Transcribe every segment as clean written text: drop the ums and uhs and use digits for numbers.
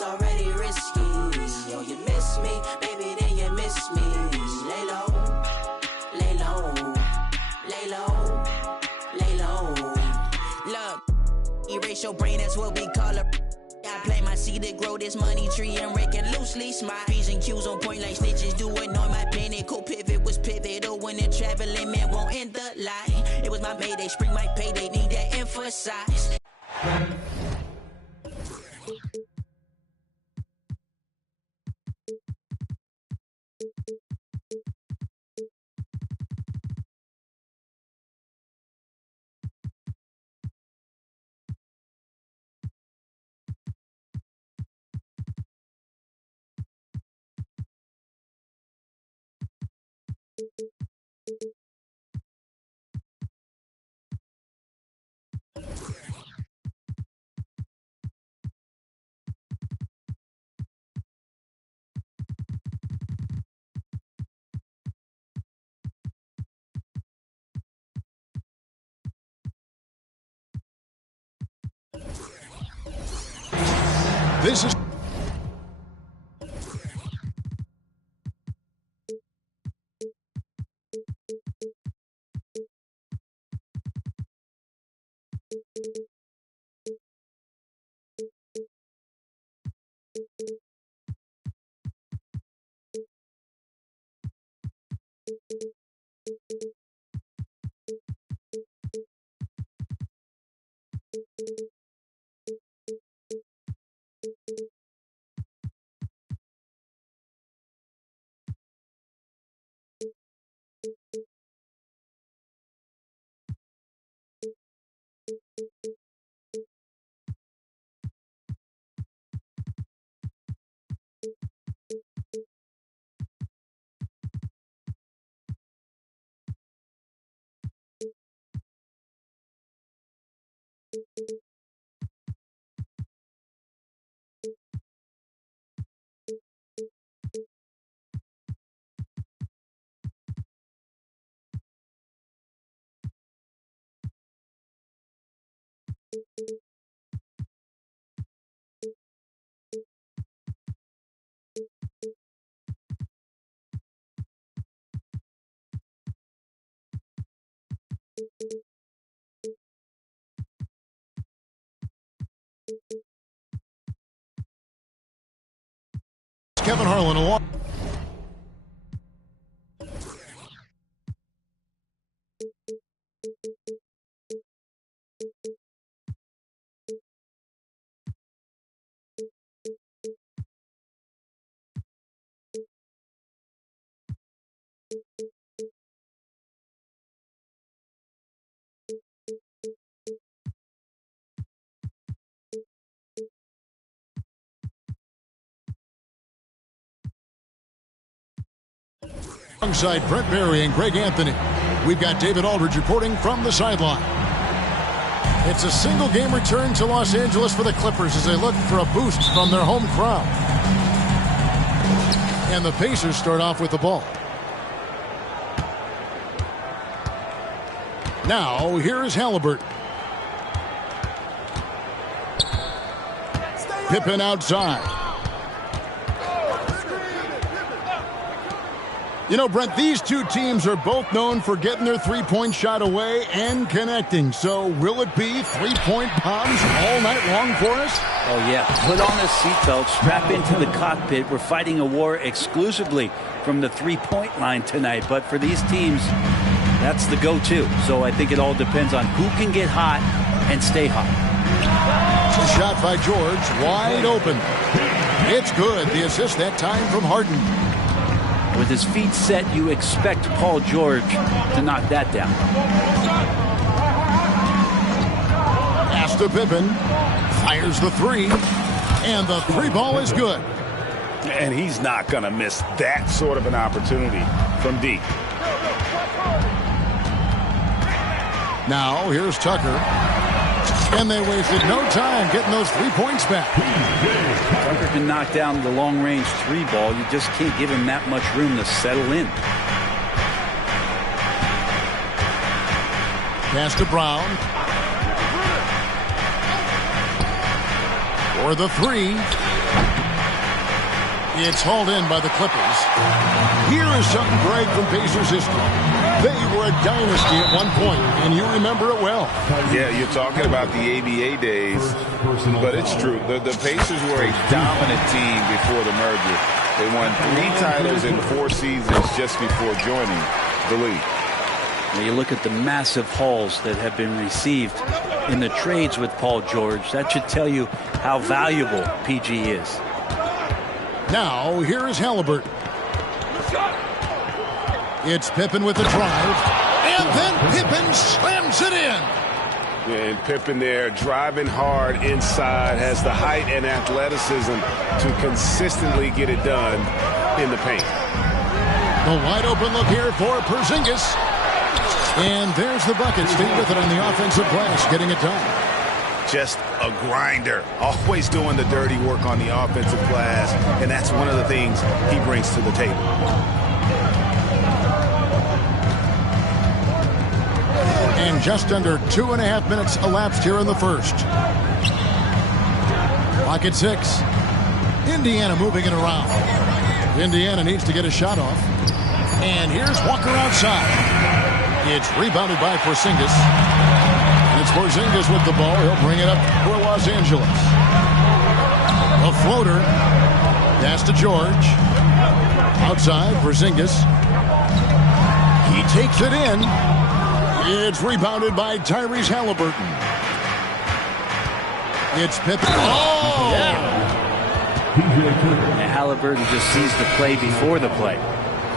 it's already risky. Yo, you miss me, baby, then you miss me. Lay low, lay low, lay low, lay low. Look, erase your brain, that's what we call it. I play my seed to grow this money tree and rake it loosely. Smile, P's and Q's on point like snitches do it. On my pinnacle pivot was pivotal when the traveling man won't end the line. It was my mayday, spring my payday, need that emphasize. This is Kevin Harlan along. Alongside Brent Barry and Greg Anthony, we've got David Aldridge reporting from the sideline. It's a single game return to Los Angeles for the Clippers as they look for a boost from their home crowd. And the Pacers start off with the ball. Now, here is Halliburton. Pippen outside. You know, Brent, these two teams are both known for getting their three-point shot away and connecting. So will it be three-point bombs all night long for us? Oh, yeah. Put on a seatbelt, strap into the cockpit. We're fighting a war exclusively from the three-point line tonight. But for these teams, that's the go-to. So I think it all depends on who can get hot and stay hot. It's a shot by George, wide open. It's good. The assist that time from Harden. With his feet set, you expect Paul George to knock that down. Pass to Pippen. Fires the three. And the three ball is good. And he's not going to miss that sort of an opportunity from deep. Now, here's Tucker. And they wasted no time getting those 3 points back. Tucker can knock down the long-range three ball. You just can't give him that much room to settle in. Pass to Brown. For the three. It's hauled in by the Clippers. Here is something, Greg, from Pacers history. They were a dynasty at one point, and you remember it well. Yeah, you're talking about the ABA days, but it's true. The Pacers were a dominant team before the merger. They won 3 titles in 4 seasons just before joining the league. When you look at the massive hauls that have been received in the trades with Paul George, that should tell you how valuable PG is. Now, here is Halliburton. It's Pippen with the drive, and then Pippen slams it in. And Pippen there driving hard inside, has the height and athleticism to consistently get it done in the paint. The wide open look here for Porzingis. And there's the bucket. Stay with it on the offensive glass, getting it done. Just a grinder, always doing the dirty work on the offensive glass, and that's one of the things he brings to the table. And just under 2.5 minutes elapsed here in the first. Clock at 6. Indiana moving it around. Indiana needs to get a shot off. And here's Walker outside. It's rebounded by Porzingis. And it's Porzingis with the ball. He'll bring it up for Los Angeles. A floater. Pass to George. Outside, Porzingis. He takes it in. It's rebounded by Tyrese Halliburton. It's Pippen. Oh! Yeah. And Halliburton just sees the play before the play.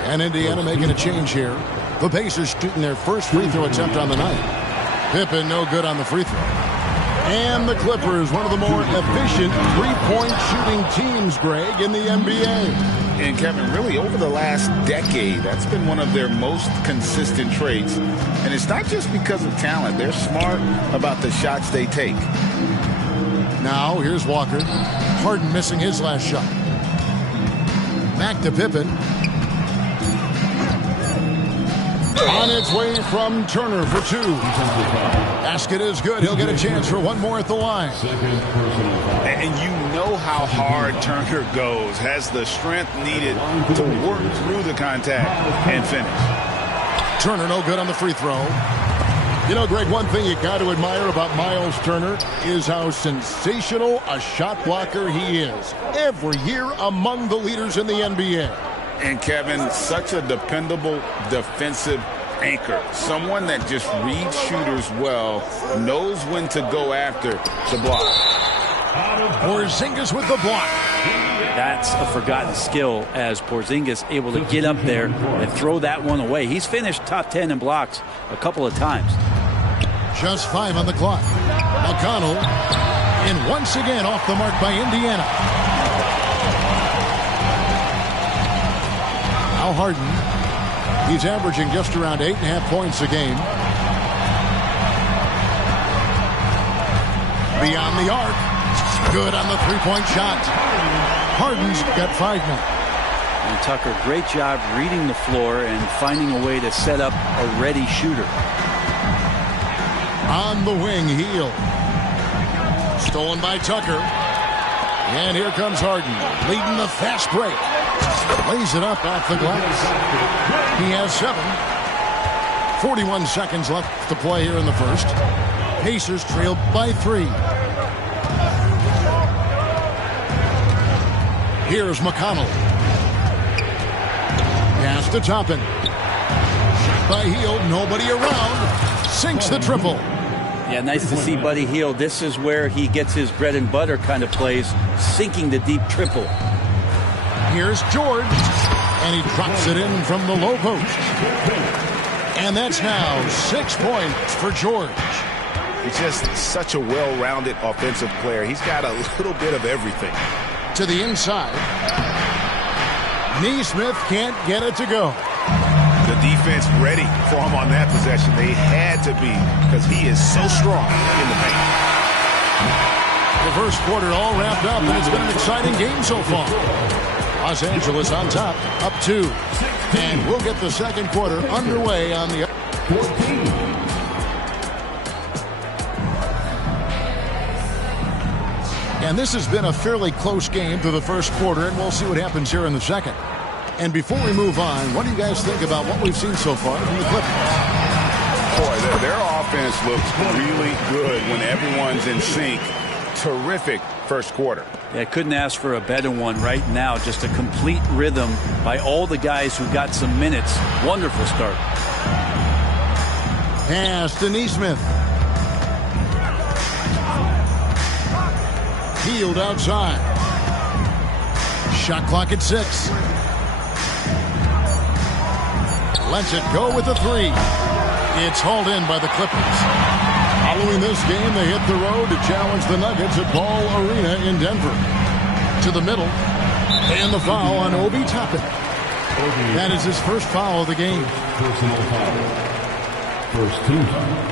And Indiana making a change here. The Pacers shooting their first free throw attempt on the night. Pippen no good on the free throw. And the Clippers, one of the more efficient three-point shooting teams, Greg, in the NBA. And Kevin, really over the last decade, that's been one of their most consistent traits. And it's not just because of talent. They're smart about the shots they take. Now, here's Walker. Harden missing his last shot. Back to Pippen. On its way from Turner for 2. Basket is good. He'll get a chance for one more at the line. And you know how hard Turner goes. Has the strength needed to work through the contact and finish. Turner no good on the free throw. You know, Greg, one thing you got to admire about Miles Turner is how sensational a shot blocker he is. Every year among the leaders in the NBA. And Kevin, such a dependable defensive anchor. Someone that just reads shooters well, knows when to go after the block. Porzingis with the block. That's a forgotten skill as Porzingis able to get up there and throw that one away. He's finished top 10 in blocks a couple of times. Just 5 on the clock. McConnell, and once again off the mark by Indiana. Now Harden. He's averaging just around 8.5 points a game. Beyond the arc. Good on the three-point shot. Harden's got 5 now. And Tucker, great job reading the floor and finding a way to set up a ready shooter. On the wing, Heel. Stolen by Tucker. And here comes Harden, leading the fast break. Lays it up off the glass. He has 7. 41 seconds left to play here in the first. Pacers trailed by 3. Here's McConnell. Pass to Toppin. Shot by Heel, nobody around. Sinks the triple. Yeah, nice to see Buddy Hield. This is where he gets his bread and butter kind of plays, sinking the deep triple. Here's George, and he drops it in from the low post. And that's now 6 points for George. He's just such a well-rounded offensive player. He's got a little bit of everything. To the inside. Neesmith can't get it to go. The defense ready for him on that possession. They had to be because he is so strong in the paint. The first quarter all wrapped up, and it's been an exciting game so far. Los Angeles on top, up 2. And we'll get the second quarter underway on the 14. And this has been a fairly close game through the first quarter, and we'll see what happens here in the second. And before we move on, what do you guys think about what we've seen so far from the Clippers? Boy, their offense looks really good when everyone's in sync. Terrific first quarter. Yeah, couldn't ask for a better one right now. Just a complete rhythm by all the guys who got some minutes. Wonderful start. Pass to Neesmith. Healed outside. Shot clock at 6. Lets it go with the 3. It's hauled in by the Clippers. Following this game, they hit the road to challenge the Nuggets at Ball Arena in Denver. To the middle. And the foul on Obi Toppin. That is his first foul of the game. Personal foul. First team foul.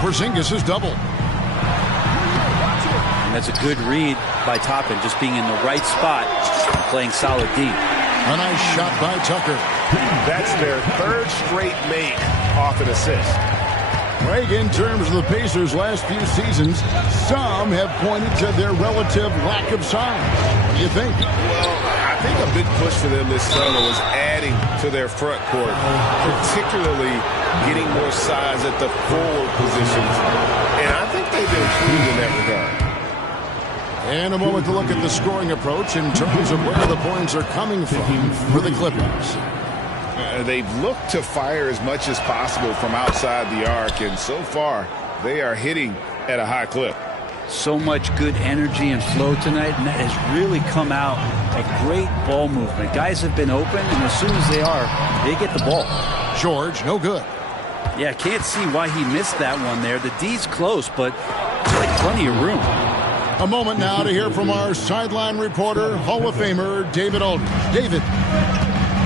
Porzingis is double. And that's a good read by Toppin, just being in the right spot and playing solid D. A nice shot by Tucker. That's their third straight make off an assist. Greg, in terms of the Pacers' last few seasons, some have pointed to their relative lack of size. What do you think? Well, I think a big push for them this summer was adding to their front court, particularly getting more size at the forward positions. And I think they've improved in that regard. And a moment to look at the scoring approach in terms of where the points are coming from for the Clippers. They've looked to fire as much as possible from outside the arc, and so far they are hitting at a high clip. So much good energy and flow tonight, and that has really come out at great ball movement. Guys have been open, and as soon as they are, they get the ball. George, no good. Yeah, can't see why he missed that one there. The D's close, but it's like plenty of room. A moment now to hear from our sideline reporter, Hall of Famer David Aldridge. David.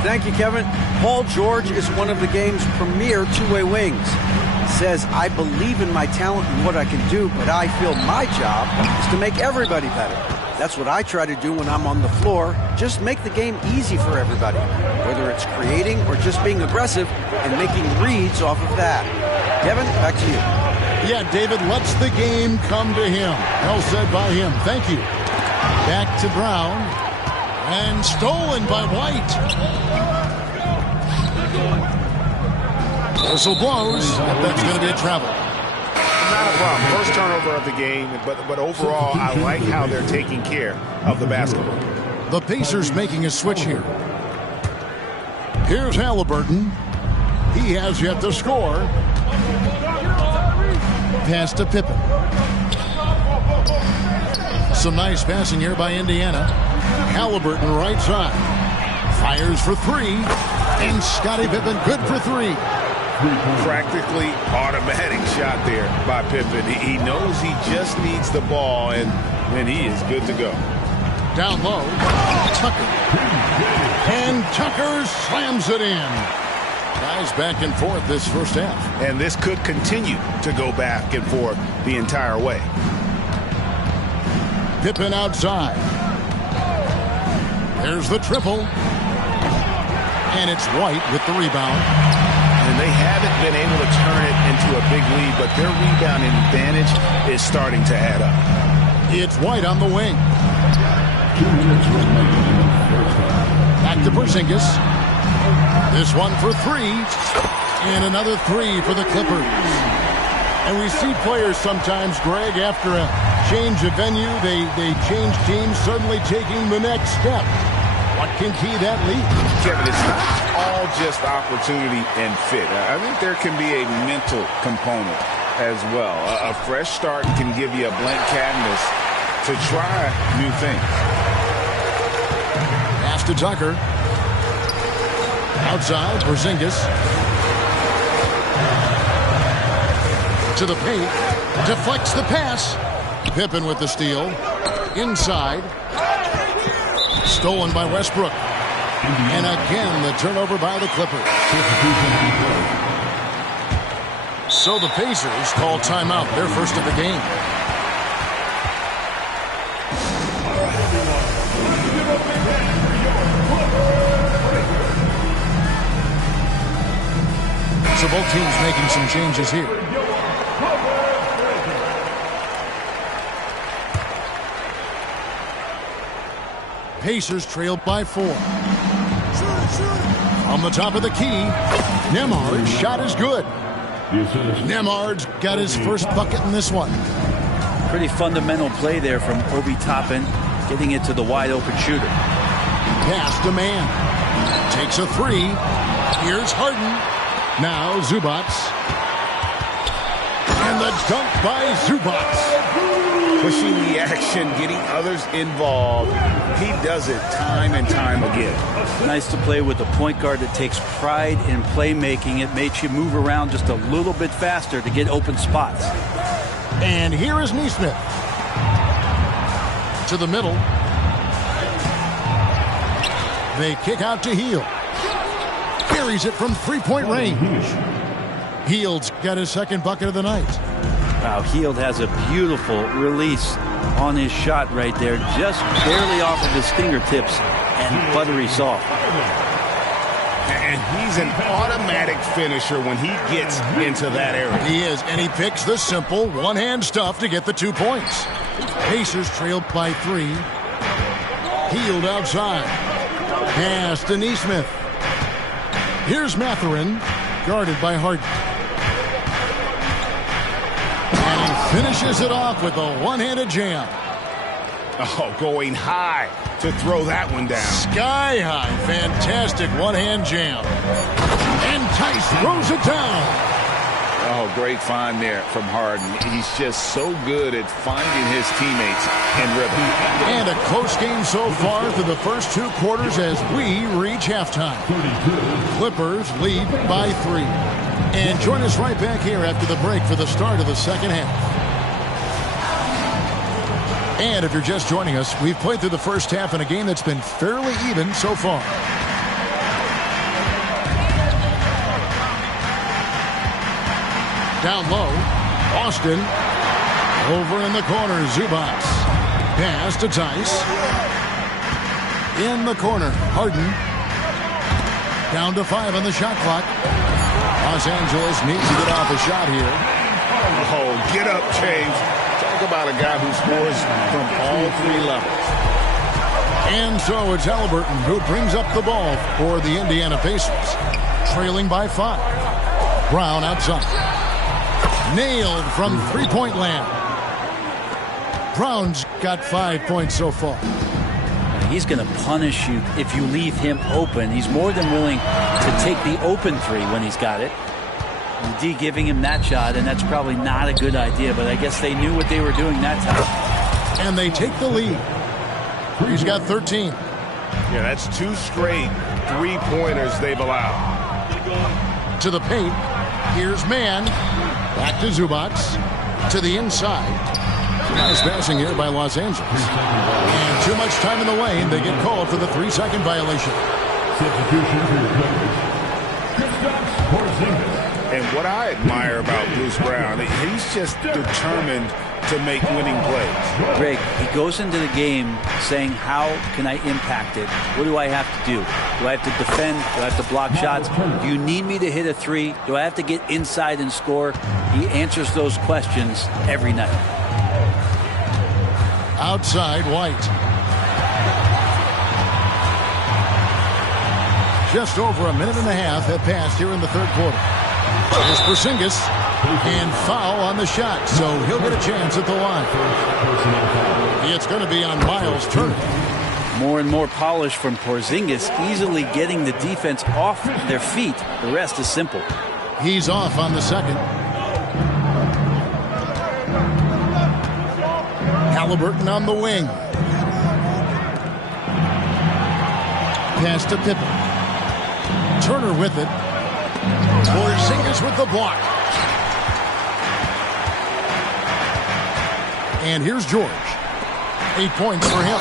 Thank you, Kevin. Paul George is one of the game's premier two-way wings. Says, I believe in my talent and what I can do, but I feel my job is to make everybody better. That's what I try to do when I'm on the floor. Just make the game easy for everybody, whether it's creating or just being aggressive and making reads off of that. Kevin, back to you. Yeah, David lets the game come to him. Well said by him. Thank you. Back to Brown. And stolen by White. Whistle blows. That's going to be a travel. Not a problem. First turnover of the game, but overall, I like how they're taking care of the basketball. The Pacers making a switch here. Here's Halliburton. He has yet to score. Pass to Pippen. Some nice passing here by Indiana. Halliburton right side. Fires for 3. And Scottie Pippen good for 3. Practically automatic shot there by Pippen. He knows he just needs the ball, and then he is good to go. Down low. Tucker. And Tucker slams it in. Guys back and forth this first half. And this could continue to go back and forth the entire way. Pippen outside. There's the triple. And it's White with the rebound. And they haven't been able to turn it into a big lead, but their rebounding advantage is starting to add up. It's White on the wing. Back to Porzingis. This one for 3. And another 3 for the Clippers. And we see players sometimes, Greg, after a change of venue, they change teams, suddenly taking the next step. What can key that lead? Kevin, it's not all just opportunity and fit. I think there can be a mental component as well. A fresh start can give you a blank canvas to try new things. Pass to Tucker. Outside, Porzingis. To the paint. Deflects the pass. Pippen with the steal. Inside. Stolen by Westbrook. And again, the turnover by the Clippers. So the Pacers call timeout, their first of the game. So both teams making some changes here. Pacers trail by 4. On the top of the key, Nemhard's shot is good. Nemhard's got his first bucket in this one. Pretty fundamental play there from Obi Toppin, getting it to the wide open shooter. Pass to man. Takes a 3. Here's Harden. Now Zubac. And the dunk by Zubac. Pushing the action, getting others involved. He does it time and time again. Nice to play with a point guard that takes pride in playmaking. It makes you move around just a little bit faster to get open spots. And here is Nesmith. To the middle. They kick out to Hield. Carries it from three-point range. Hield's got his second bucket of the night. Wow, Hield has a beautiful release on his shot right there. Just barely off of his fingertips and buttery soft. And he's an automatic finisher when he gets into that area. He is, and he picks the simple one-hand stuff to get the 2 points. Pacers trailed by 3. Hield outside. Pass to Nesmith. Here's Mathurin, guarded by Harden. And he finishes it off with a one-handed jam. Oh, going high to throw that one down. Sky high. Fantastic one-hand jam. And Tice throws it down. Oh, great find there from Harden. He's just so good at finding his teammates in rhythm. And a close game so far through the first 2 quarters as we reach halftime. Clippers lead by 3. And join us right back here after the break for the start of the second half. And if you're just joining us, we've played through the first half in a game that's been fairly even so far. Down low, Austin. Over in the corner, Zubac. Pass to Tice. In the corner, Harden. Down to 5 on the shot clock. Los Angeles needs to get off a shot here. Oh, get up, James. Talk about a guy who scores from all 3 levels. And so it's Halliburton who brings up the ball for the Indiana Pacers. Trailing by 5. Brown outside. Nailed from three-point land. Brown's got 5 points so far. He's going to punish you if you leave him open. He's more than willing to take the open 3 when he's got it. And D giving him that shot, and that's probably not a good idea, but I guess they knew what they were doing that time. And they take the lead. He's got 13. Yeah, that's 2 straight 3-pointers they've allowed. To the paint. Here's man. Back to Zubac. To the inside. Nice passing here by Los Angeles. And too much time in the lane. They get called for the 3-second violation. Substitution for your players. And what I admire about Bruce Brown, he's just determined to make winning plays. Greg, he goes into the game saying, how can I impact it? What do I have to do? Do I have to defend? Do I have to block shots? Do you need me to hit a 3? Do I have to get inside and score? He answers those questions every night. Outside, White. Just over a minute and a half have passed here in the third quarter. Here's Porzingis, and foul on the shot, so he'll get a chance at the line. It's going to be on Miles Turner. More and more polish from Porzingis, easily getting the defense off their feet. The rest is simple. He's off on the second. Halliburton on the wing. Pass to Pippen. Turner with it. Porzingis with the block. And here's George. 8 points for him.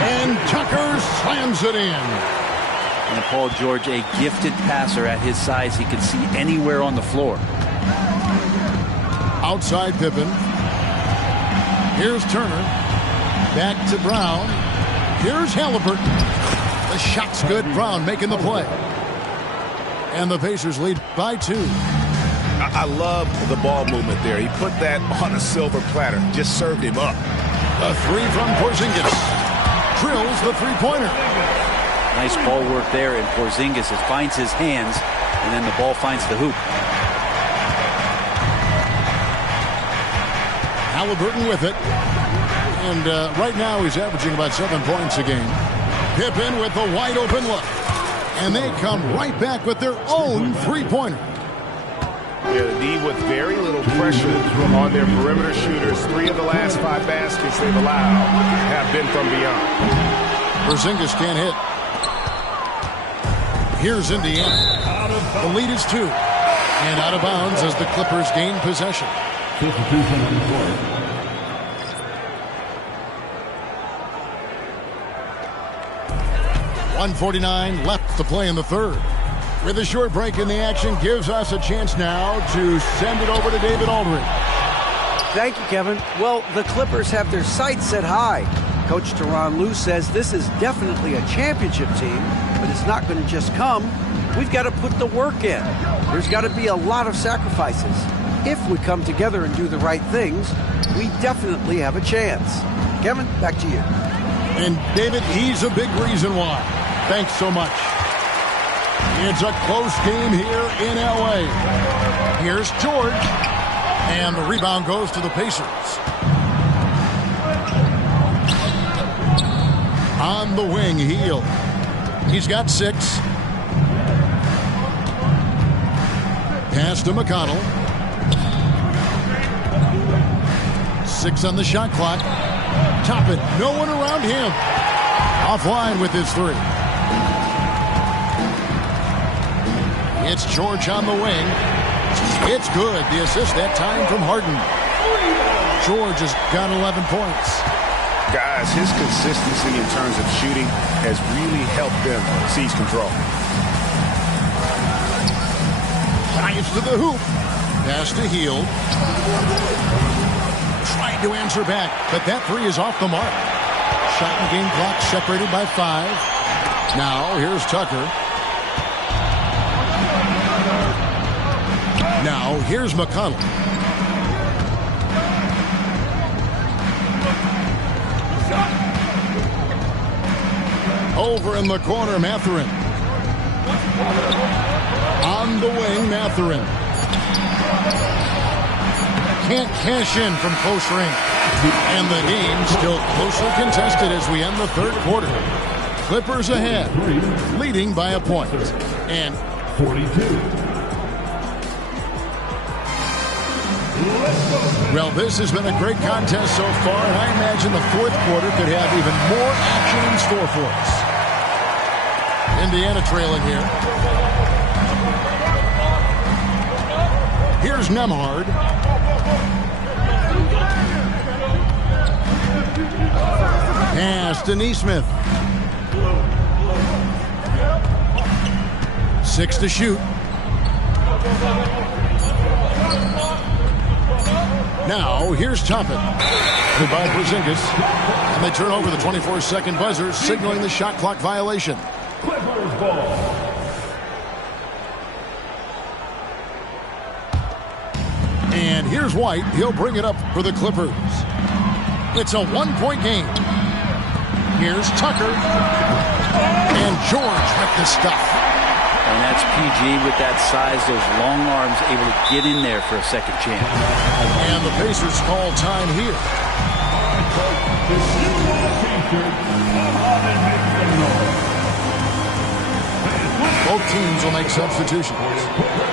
And Tucker slams it in. And Paul George, a gifted passer at his size. He can see anywhere on the floor. Outside Pippen. Here's Turner. Back to Brown. Here's Halliburton. The shot's good. Brown making the play. And the Pacers lead by 2. I love the ball movement there. He put that on a silver platter. Just served him up. A 3 from Porzingis. drills the three-pointer. Nice ball work there, and Porzingis, it finds his hands, and then the ball finds the hoop. Halliburton with it. And right now he's averaging about 7 points a game. Pippen with the wide open look. And they come right back with their own three-pointer. Yeah, the D with very little pressure on their perimeter shooters. 3 of the last 5 baskets they've allowed have been from beyond. Porzingis can't hit. Here's Indiana. The lead is 2. And out of bounds as the Clippers gain possession. 1:49 left to play in the third. With a short break in the action, gives us a chance now to send it over to David Aldridge. Thank you, Kevin. Well, the Clippers have their sights set high. Coach Tyronn Lue says this is definitely a championship team, but it's not going to just come. We've got to put the work in. There's got to be a lot of sacrifices. If we come together and do the right things, we definitely have a chance. Kevin, back to you. And David, he's a big reason why. Thanks so much. It's a close game here in L.A. Here's George. And the rebound goes to the Pacers. On the wing, Hield. He's got 6. Pass to McConnell. 6 on the shot clock. Toppin, no one around him. Offline with his 3. It's George on the wing. It's good. The assist that time from Harden. George has got 11 points. Guys, his consistency in terms of shooting has really helped them seize control. Drives to the hoop. Pass to Hield. Tried to answer back, but that 3 is off the mark. Shot and game clock separated by 5. Now here's Tucker. Now here's McConnell. Over in the corner, Mathurin. On the wing, Mathurin. Can't cash in from close range. And the game still closely contested as we end the third quarter. Clippers ahead, leading by a point. And 42. Well, this has been a great contest so far, and I imagine the fourth quarter could have even more action in store for us. Indiana trailing here. Here's Nembhard. Pass to Nesmith. 6 to shoot. Now, here's Toppin. By Porzingis. And they turn over the 24-second buzzer, signaling the shot clock violation. Clippers ball. And here's White. He'll bring it up for the Clippers. It's a 1-point game. Here's Tucker. And George with the stuff. And that's PG with that size, those long arms, able to get in there for a second chance. And the Pacers call time here. Both teams will make substitutions.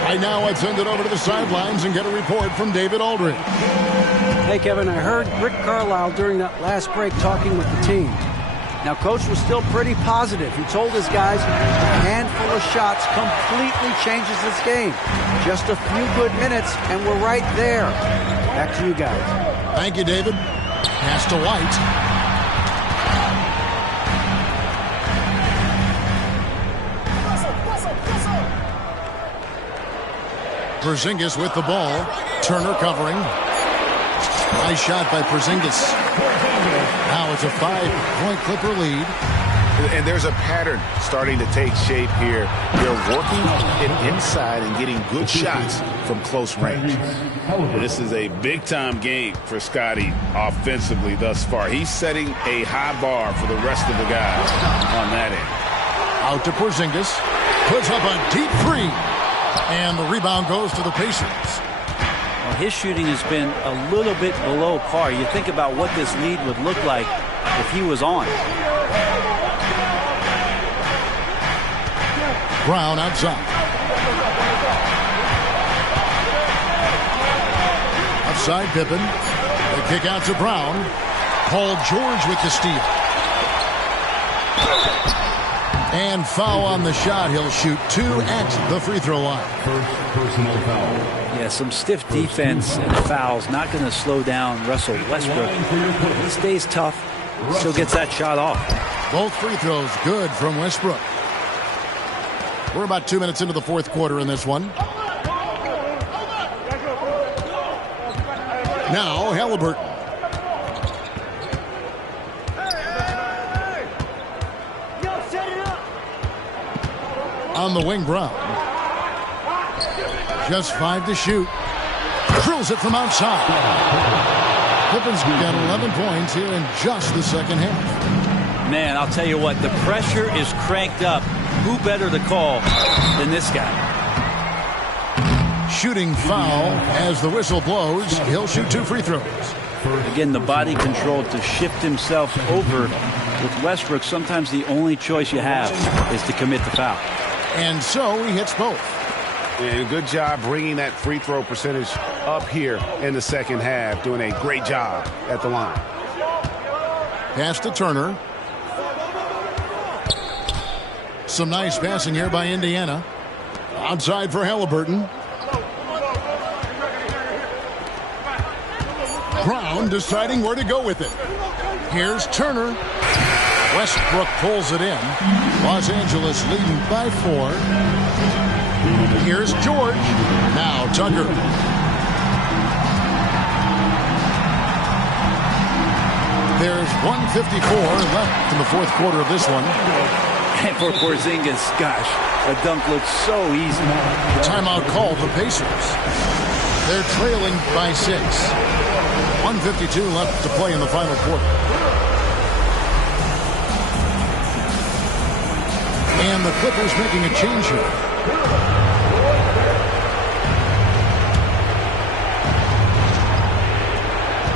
Right now, I'd send it over to the sidelines and get a report from David Aldridge. Hey, Kevin, I heard Rick Carlisle during that last break talking with the team. Now, Coach was still pretty positive. He told his guys a handful of shots completely changes this game. Just a few good minutes, and we're right there. Back to you guys. Thank you, David. Pass to White. Porzingis with the ball. Turner covering. Nice shot by Porzingis. Now it's a 5-point Clipper lead. And there's a pattern starting to take shape here. They're working it inside and getting good shots from close range. This is a big-time game for Scotty offensively thus far. He's setting a high bar for the rest of the guys on that end. Out to Porzingis. Puts up a deep three. And the rebound goes to the Pacers. Well, his shooting has been a little bit below par. You think about what this lead would look like if he was on. Brown outside. Outside Pippen. The kick out to Brown. Paul George with the steal. And foul on the shot. He'll shoot 2 at the free throw line. First personal foul. Yeah, some stiff defense and fouls. Not going to slow down Russell Westbrook. He stays tough. Still gets that shot off. Both free throws good from Westbrook. We're about 2 minutes into the fourth quarter in this one. Now Halliburton. On the wing, Brown. Just 5 to shoot. Drills it from outside. Pippen's got 11 points here in just the second half. Man, I'll tell you what, the pressure is cranked up. Who better to call than this guy? Shooting foul as the whistle blows. He'll shoot 2 free throws. Again, the body control to shift himself over. With Westbrook, sometimes the only choice you have is to commit the foul. And so he hits both. And good job bringing that free throw percentage up here in the second half. Doing a great job at the line. Pass to Turner. Some nice passing here by Indiana. Outside for Halliburton. Brown deciding where to go with it. Here's Turner. Westbrook pulls it in. Los Angeles leading by 4. Here's George. Now Tucker. There's 1:54 left in the fourth quarter of this one. And for Porzingis, gosh, a dunk looks so easy. Timeout called the Pacers. They're trailing by 6. 1:52 left to play in the final quarter. And the Clippers making a change here.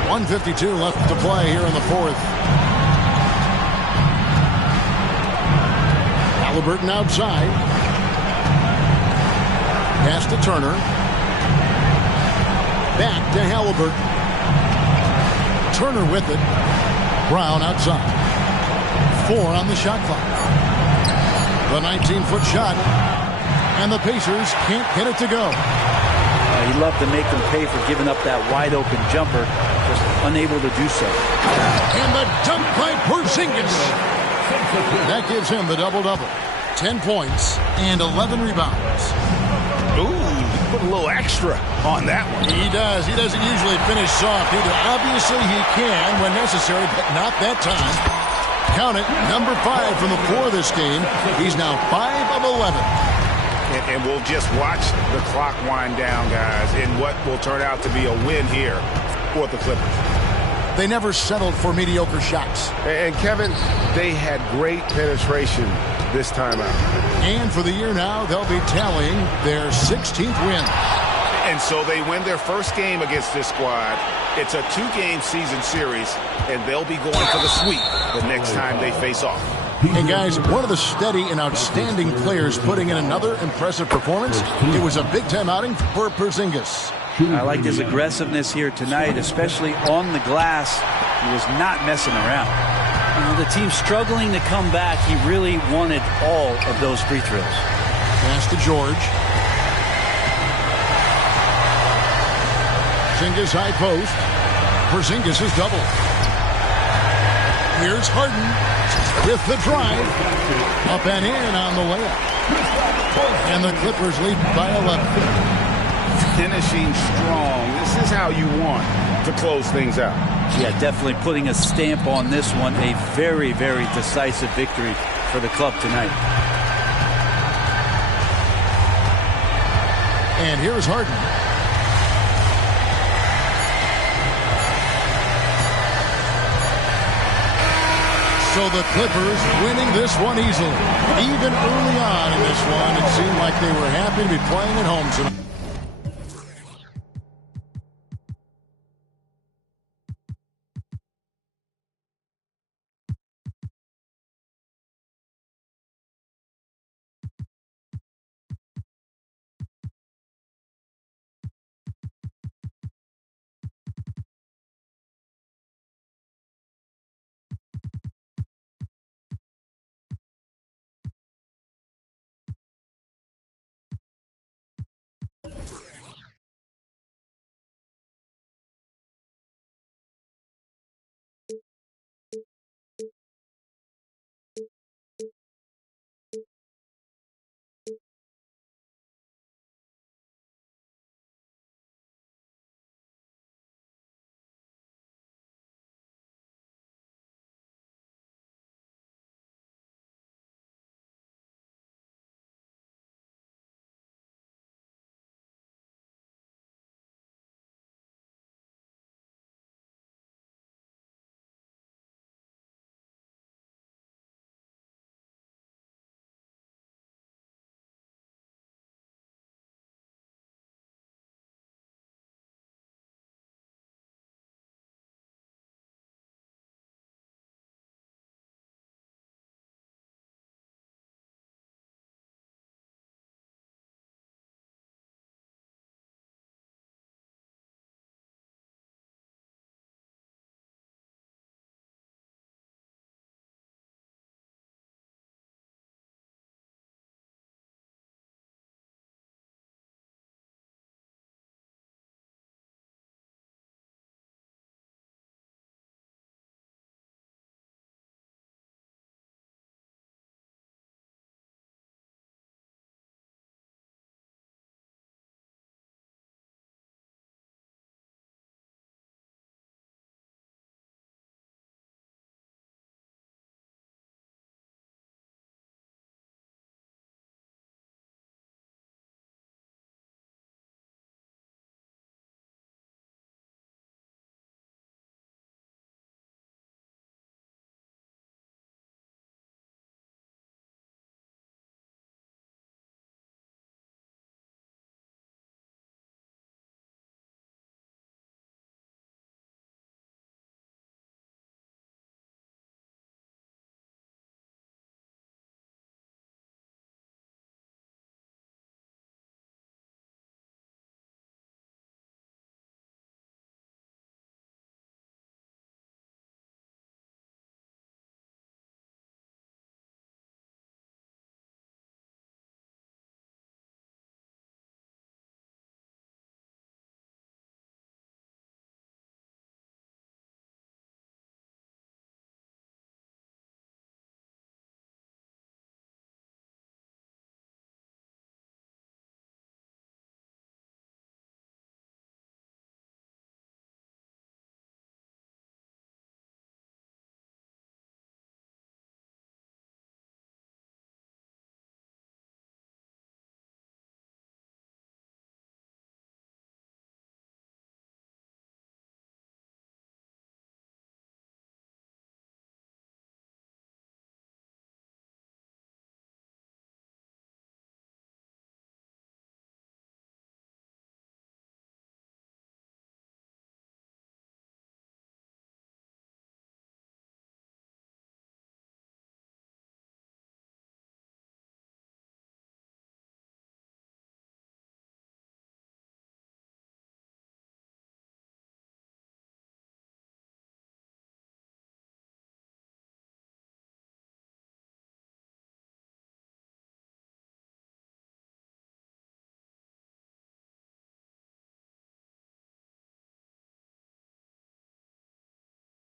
.152 left to play here in the fourth. Halliburton outside. Pass to Turner. Back to Halliburton. Turner with it. Brown outside. 4 on the shot clock. The 19-foot shot. And the Pacers can't get it to go. He'd love to make them pay for giving up that wide-open jumper. Just unable to do so. And the dunk by Porzingis. That gives him the double-double. 10 points and 11 rebounds. Ooh, put a little extra on that one. He does. He doesn't usually finish soft either. Obviously, he can when necessary, but not that time. Count it, number 5 from the floor this game. He's now 5 of 11. And we'll just watch the clock wind down, guys, in what will turn out to be a win here for the Clippers. They never settled for mediocre shots. And Kevin, they had great penetration this time out. And for the year now, they'll be tallying their 16th win. And so they win their first game against this squad. It's a 2-game season series, and they'll be going for the sweep the next time they face off. And guys, one of the steady and outstanding players putting in another impressive performance. It was a big-time outing for Porzingis. I liked his aggressiveness here tonight, especially on the glass. He was not messing around. The team struggling to come back. He really wanted all of those free throws. Pass to George. Porzingis high post. Porzingis is double. Here's Harden with the drive. Up and in on the layup. And the Clippers lead by 11. Finishing strong. This is how you want to close things out. Yeah, definitely putting a stamp on this one. A very, very decisive victory for the club tonight. And here's Harden. So the Clippers winning this one easily. Even early on in this one, it seemed like they were happy to be playing at home tonight.